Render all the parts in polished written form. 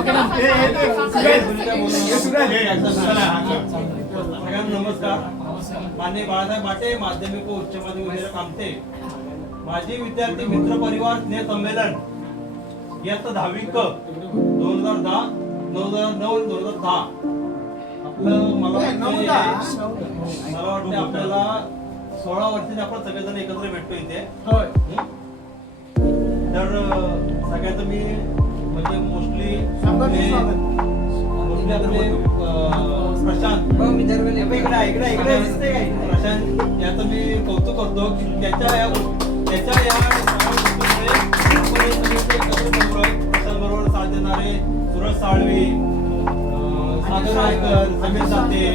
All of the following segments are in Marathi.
सगळ्यांना नमस्कार. माननीय बाळासाहेब बाटे, माध्यमिक व उच्च माध्यमिक विद्यालय कामते, माजी विद्यार्थी मित्र परिवार स्नेह संमेलन इयत्ता 10वी क 2009-2010 आपलं मला वाटतं आपल्याला 16 वर्षाचे आपण सगळेजण एकत्र भेटतो इथे. तर सगळ्यात मी म्हणजे मोस्टली प्रशांत याचं मी कौतुक करतो की त्याच्या या प्रशांत बरोबर साथ देणारे सुरज साळवी, सागर रायकर, समीर साते,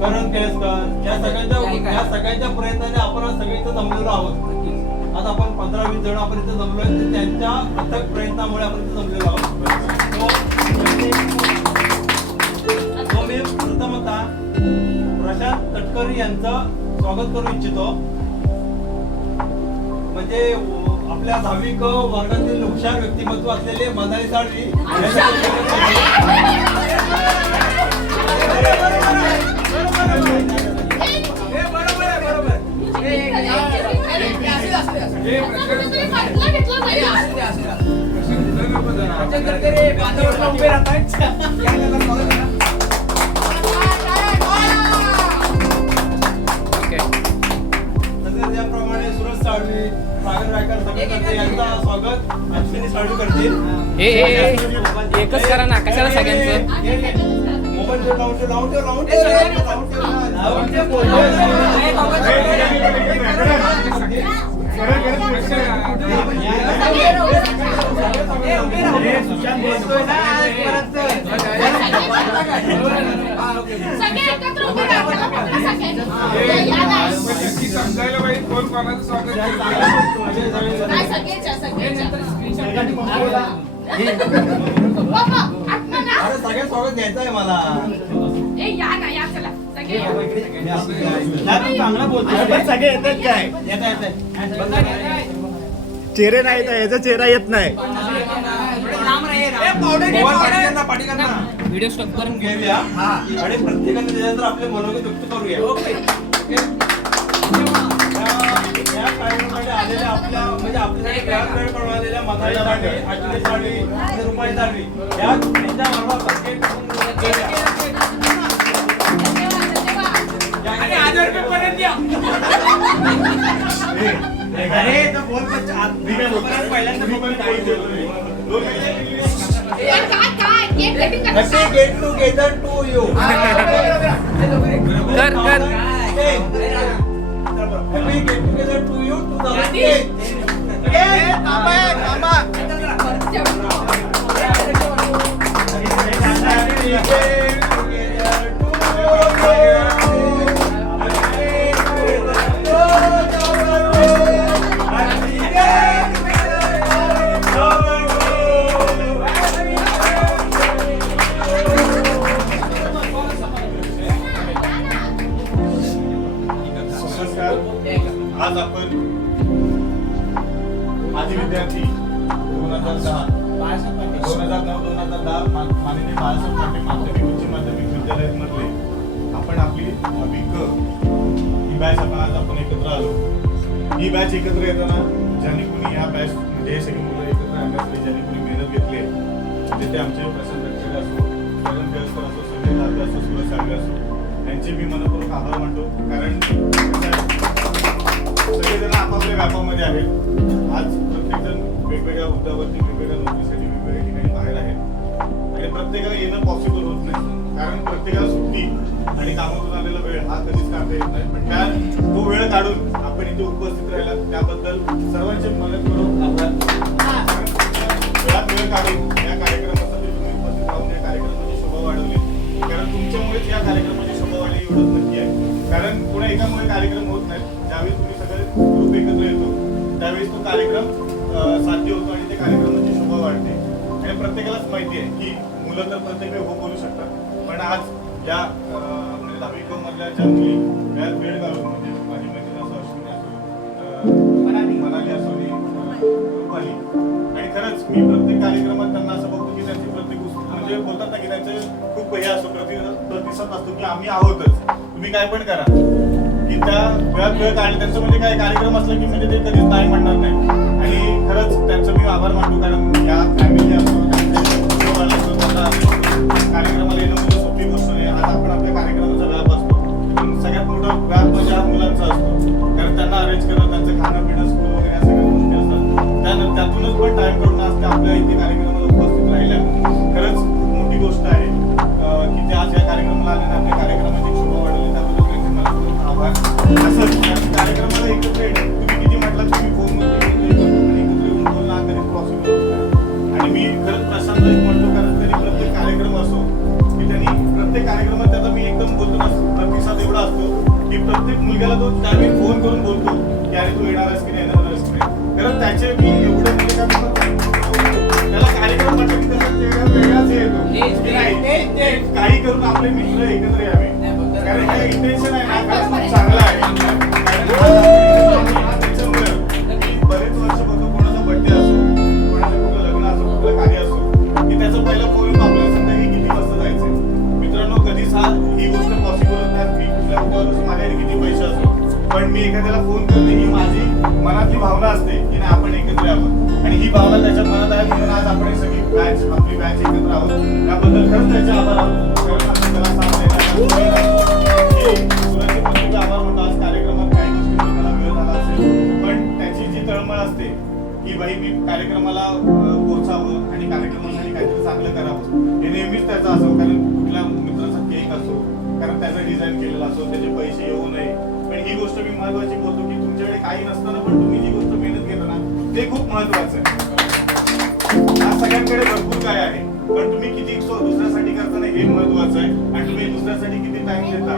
करण केळसकर या सगळ्यांच्या प्रयत्नाने आपण सगळे इथं जमलेलो आहोत. आज आपण 15-20 जण आपण इथे जमलोय, त्यांच्या अथक प्रयत्नामुळे आपण इथे जमलेलो आहोत. मी प्रथमतः प्रशांत तटकरी यांचं स्वागत करू इच्छितो. म्हणजे आपल्या 10वी क वर्गातील हुशार व्यक्तिमत्व असलेले मनाली साळवी त्याप्रमाणे सुरज साळवी, सागर रायकर सगळे यांचा स्वागत अश्विनी साळवी करतील. एकच करा ना, कशाला सगळ्यांचं मोबाईल लावून सगळ्यात स्वागत घ्यायचं आहे मला. चांगला बोलतो सगळे येतात काय चेहरे नाही तर याचा चेहरा येत नाही. व्हिडिओ स्टॉप करून घेऊया आणि प्रत्येकाने त्याच्यानंतर आपले मनोगत व्यक्त करूया. या कार्यक्रमामध्ये आलेल्या आपल्या म्हणजे आपल्यासाठी वेळ कळवलेल्या मनाली साळवी, अश्विनी साळवी, रुपाली साळवी या त्यांच्या गेट टुगेदर टू यू कर Happy get together to you 2008. आज आपण माजी विद्यार्थी 2009-2010 माननीय बाळासाहेब पाटे माध्यमिक उच्च माध्यमिक विद्यालयामधले आपण आपली 10वी क ही बॅच आपण एकत्र आलो. ही बॅच एकत्र येताना ज्यांनी कोणी या बॅच म्हणजे हे सगळी मुलं एकत्र आणण्यासाठी ज्यांनी कोणी मेहनत घेतली आहे, ते आमचे प्रशांत तटकरे असो, करण केळसकर असो, संजय साळवी असो, सुरज साळवी असो, यांचे मी मनपूर्वक आभार मानतो. कारण सगळेजण आपापल्या व्यापामध्ये आहेत. आज प्रत्येकजण वेगवेगळ्या मुद्द्यावरती, वेगवेगळ्या नोकरीसाठी वेगवेगळ्या ठिकाणी बाहेर आहेत आणि प्रत्येकाला येणं पॉसिबल होत नाही. कारण प्रत्येकाला सुट्टी आणि कामातून आलेला वेळ हा कधीच काढता येत नाही. पण तो वेळ काढून आपण इथे उपस्थित राहिला त्याबद्दल सर्वांचे मनपूर्वक आभार. वेळात वेळ काढून या कार्यक्रमासाठी तुम्ही उपस्थित राहून या कार्यक्रमाची शोभा वाढवली. कारण तुमच्यामुळेच या कार्यक्रमाची शोभा वाढली एवढंच नक्की आहे. कारण कुणा एकामुळे कार्यक्रम होत नाही. ज्यावेळी तुम्ही सगळे ग्रुप एकत्र येतो त्यावेळेस तो कार्यक्रम साध्य होतो आणि त्या कार्यक्रमाची शोभा वाढते. आणि प्रत्येकालाच माहिती आहे की मुलं तर प्रत्येक वेळ हो बोलू शकतात, पण आज या म्हणजे 10वी क मधल्या ज्या मुली वेळ घालून म्हणजे माझी मैत्रीण असो, अश्विनी असो, मनाली असो, रुपाली, आणि खरंच मी प्रत्येक कार्यक्रमात त्यांना असं बघतो की त्यांची म्हणजे बोलतात ना की त्यांचं खूप हे असतो प्रतिसाद असतो की आम्ही आहोतच, तुम्ही काय पण करा, की त्या वेळात वेळ काढले. त्यांचं म्हणजे काय कार्यक्रम असलं की म्हणजे ते कधीच नाही म्हणणार नाही. आणि खरंच त्यांचं मी आभार मानतो, कारण या फॅमिली असतो कार्यक्रमाला येणं म्हणजे सोपी गोष्ट नाही. आज आपण आपल्या कार्यक्रमाचा व्याप असतो, पण सगळ्यात मोठा व्याप म्हणजे हा मुलांचा असतो, कारण त्यांना अरेंज करणं, त्यांचं खाणं पिणं, स्कूल वगैरे या सगळ्या गोष्टी असतात. त्यातूनच पण टाइम करून आज त्या आपल्या इथे कार्यक्रमाला उपस्थित राहिल्या. खरंच खूप मोठी गोष्ट आहे की ते आज या कार्यक्रमाला आले आणि आपल्या कार्यक्रमाची शोभा वाढवली. त्याबद्दल त्यांचे मला खूप आभार. असंच कार्यक्रमाला एकत्र येणं, तुम्ही किती म्हटलं तुम्ही फोनमध्ये एकत्र येऊन बोलणं हा कधीच पॉसिबल होत नाही. आणि मी खरंच प्रशांत म्हणतो, कारण त्यांनी प्रत्येक कार्यक्रम असो की त्यांनी प्रत्येक कार्यक्रमात त्याचा मी एकदम बोलतो ना प्रतिसाद एवढा असतो की प्रत्येक मुलग्याला तो त्यावेळी फोन करून बोलतो की अरे तू येणार आहेस की नाही, येणार आहेस की नाही. कारण त्याचे मी एवढे म्हणजे काय म्हणतात, त्याला कार्यक्रम म्हटलं की त्याचा चेहरा वेगळाच येतो की नाही काही करून आपले मित्र एकत्र यावे. कारण हे इंटेन्शन आहे ना, खरंच खूप चांगलं आहे. त्याच्यामुळे बरेच वर्ष बघतो कोणाचा बर्थडे असो, कोणाचं कुठलं लग्न असो, कुठलं कार्य असो, की त्याचं पहिलं फोन येऊन आपल्याला सांगता की किती वाजता जायचं. मित्रांनो, कधीच ही गोष्ट पॉसिबल होत नाही. मी कुठल्या कुठल्यावर माझ्याकडे किती पैसे असो, पण मी एखाद्याला फोन करते ही माझी मनातली भावना असते की नाही आपण एकत्र यावं. आणि ही भावना त्याच्या मनात आहे, म्हणून आज आपण सगळी बॅच आपली बॅच एकत्र आहोत. त्याबद्दल खरंच त्याचे आभार आहोत. खरंच आपण त्याला साथ द्यायला आभार म्हणतो. आज कार्यक्रमात काही गोष्टी मला वेळ झाला असेल, पण त्याची जी तळमळ असते की बाई मी कार्यक्रमाला पोहोचावं आणि कार्यक्रमासाठी काहीतरी चांगलं करावं, हे नेहमीच त्याचं असो. कारण कुठल्या मित्राचा केक असो, कारण त्याचं डिझाईन केलेला असो, त्याचे पैसे येऊ नये. पण ही गोष्ट मी महत्वाची बोलतो की तुमच्याकडे काही नसताना पण तुम्ही जी गोष्ट मेहनत घेता ना, ते खूप महत्वाचं आहे. आज सगळ्यांकडे भरपूर काय आहे, पण तुम्ही किती दुसऱ्यासाठी करताना हे महत्वाचं आहे. आणि तुम्ही दुसऱ्यासाठी किती टाइम देता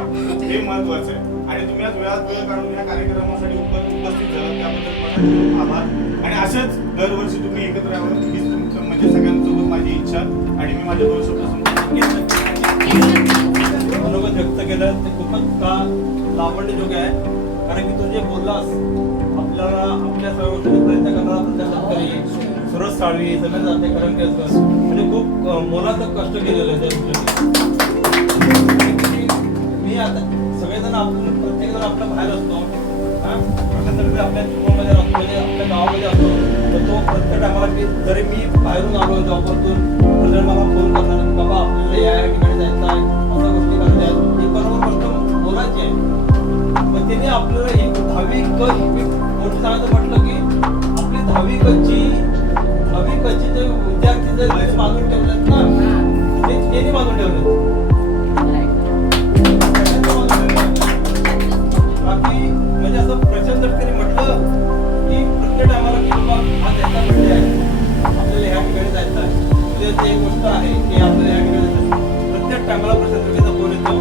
हे महत्वाचं आहे. आणि तुम्ही आज वेळात वेळ काढून या कार्यक्रमासाठी उपस्थित झाला, त्याबद्दल मला खूप आभार. आणि असंच दरवर्षी तुम्ही एकत्र यावं हीच तुमचं म्हणजे सगळ्यांसोबत माझी इच्छा. आणि मी माझे 2 शब्द मनोगत व्यक्त केलं ते खूपच का लावणीजोगे आहे. कारण की तू जे बोललास आपल्याला आपल्या सर्व गोष्टी प्रयत्न करणारा आपल्या शेतकरी सुरज साळवी, सगळं जाते करण केसकर म्हणजे खूप मोलाचं कष्ट केलेलं आहे त्या गोष्टी. मी आता सगळेजण आपण प्रत्येक जण आपल्या बाहेर असतो, आपल्या कुटुंबामध्ये असतो, म्हणजे आपल्या गावामध्ये असतो, तर तो प्रत्येक टायमाला की जरी मी बाहेरून आलो जॉबवरतून तर मला फोन करणार बाबा आपल्याला या ठिकाणी जायचं आहे, अशा गोष्टी करायच्या आहेत. ही बरोबर गोष्ट बोलायची आहे. पण त्यांनी आपल्याला एक 10वी क मोठी सांगायचं म्हटलं की आपली 10वी कच्ची जे विद्यार्थी जे बांधून ठेवलेत ना, ते त्यांनी बांधून ठेवले. बाकी म्हणजे असं प्रचंड तरी म्हटलं की प्रत्येक टायमाला की बाबा हा त्याचा बर्थडे आहे, आपल्याला ह्या ठिकाणी जायचं आहे, उद्याची एक गोष्ट आहे की आपल्याला या ठिकाणी जायचं. प्रत्येक टायमाला प्रशांतचा फोन येतो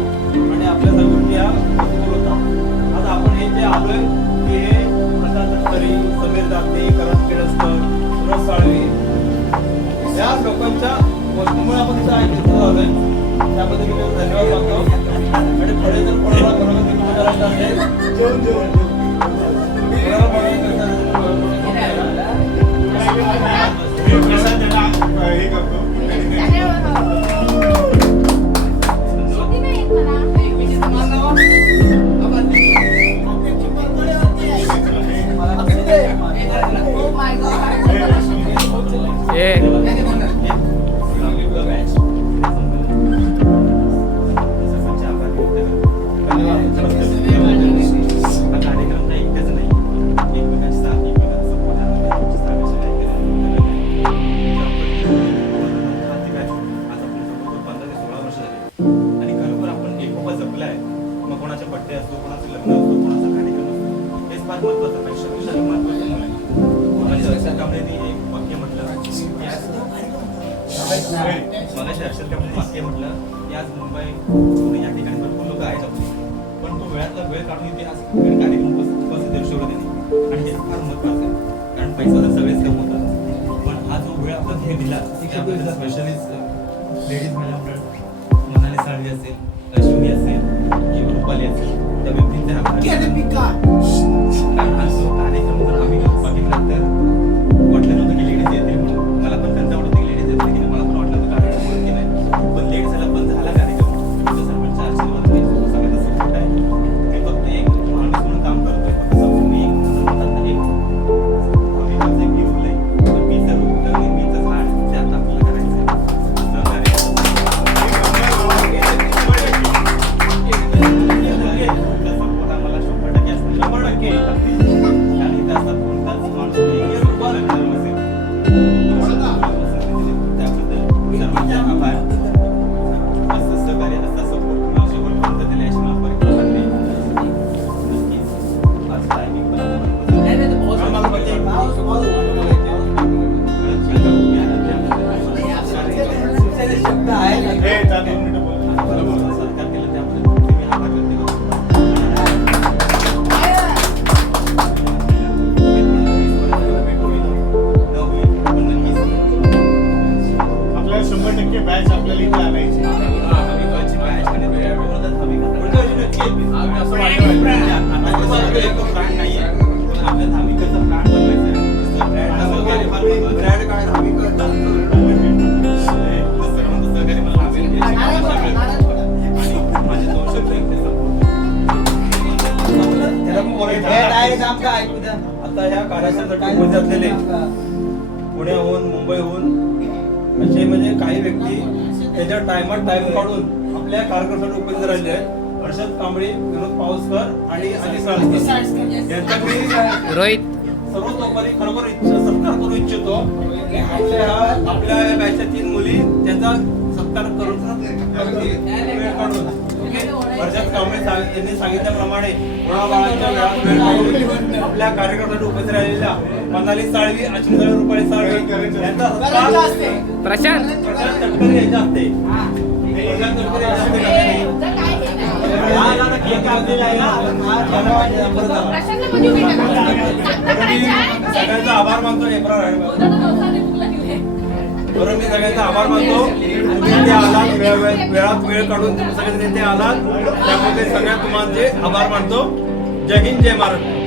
आणि आपल्या सर्व गोष्टी ह्या पॉसिबल होतात. आज आपण हे जे आलोय की हे प्रशांत तरी, समीर दाते, करण केळकर, सुरज साळवी या लोकांच्या वस्तूमुळे आपण इथं ऐकतो आलोय. त्याबद्दल मी त्यांना धन्यवाद मागतो. आणि पुढे जर कोणाला करायचं असेल हे करतो. म्हटलं की आज मुंबई पुणे या ठिकाणी भरपूर लोक आहेत आपले, पण तो वेळातला वेळ काढून इथे आज कार्यक्रम उपस्थित दर्शवलं त्यांनी. आणि हे फार महत्वाचं आहे, कारण पैसा तर सगळेच कमवतात, पण हा जो वेळ आपण हे दिला त्याबद्दल स्पेशली लेडीज माझ्या मनाली साळवी असेल, अश्विनी असेल किंवा रुपाली असेल, त्या व्यक्तींचे कारण हा जो कार्यक्रम जर आम्ही बघितला तर वाटलं नव्हतं की लेडीज येतील म्हणून. मला पण त्यांचं आवडतं की लेडीज येतील की मला पण वाटलं होतं कार्यक्रम की नाही, कार्यासाठी उपस्थित असलेले पुण्याहून मुंबईहून असे म्हणजे काही व्यक्ती त्याच्या टाइम काढून आपल्या कार्यक्रमासाठी उपस्थित राहिले आहेत. हर्षद कांबळे, विनोद पावसकर आणि अजित साळसकर यांचा मी रोहित सर्वतोपरी खरोखर सत्कार करू इच्छितो. आपल्या बॅचच्या 3 मुली त्यांचा सत्कार करून हर्षद कांबळे यांनी सांगितल्याप्रमाणे मुळाबाळांच्या वेळात वेळ काढून आपल्या कार्यक्रमासाठी उपस्थित राहिलेल्या मनाली साळवी, अश्विनी रुपाली साळवी यांचा सत्कार प्रशांत तटकरे यांच्या हस्ते प्रशांत तटकरे यांच्या हस्ते करण्यात सगळ्यांचा आभार मानतो. बरं, मी सगळ्यांचा आभार मानतो. तुम्ही इथे आलात, वेळात वेळ काढून तुम्ही सगळे इथे आलात, त्यामुळे सगळ्या तुम्हाला आभार मानतो. जय हिंद, जय महाराष्ट्र.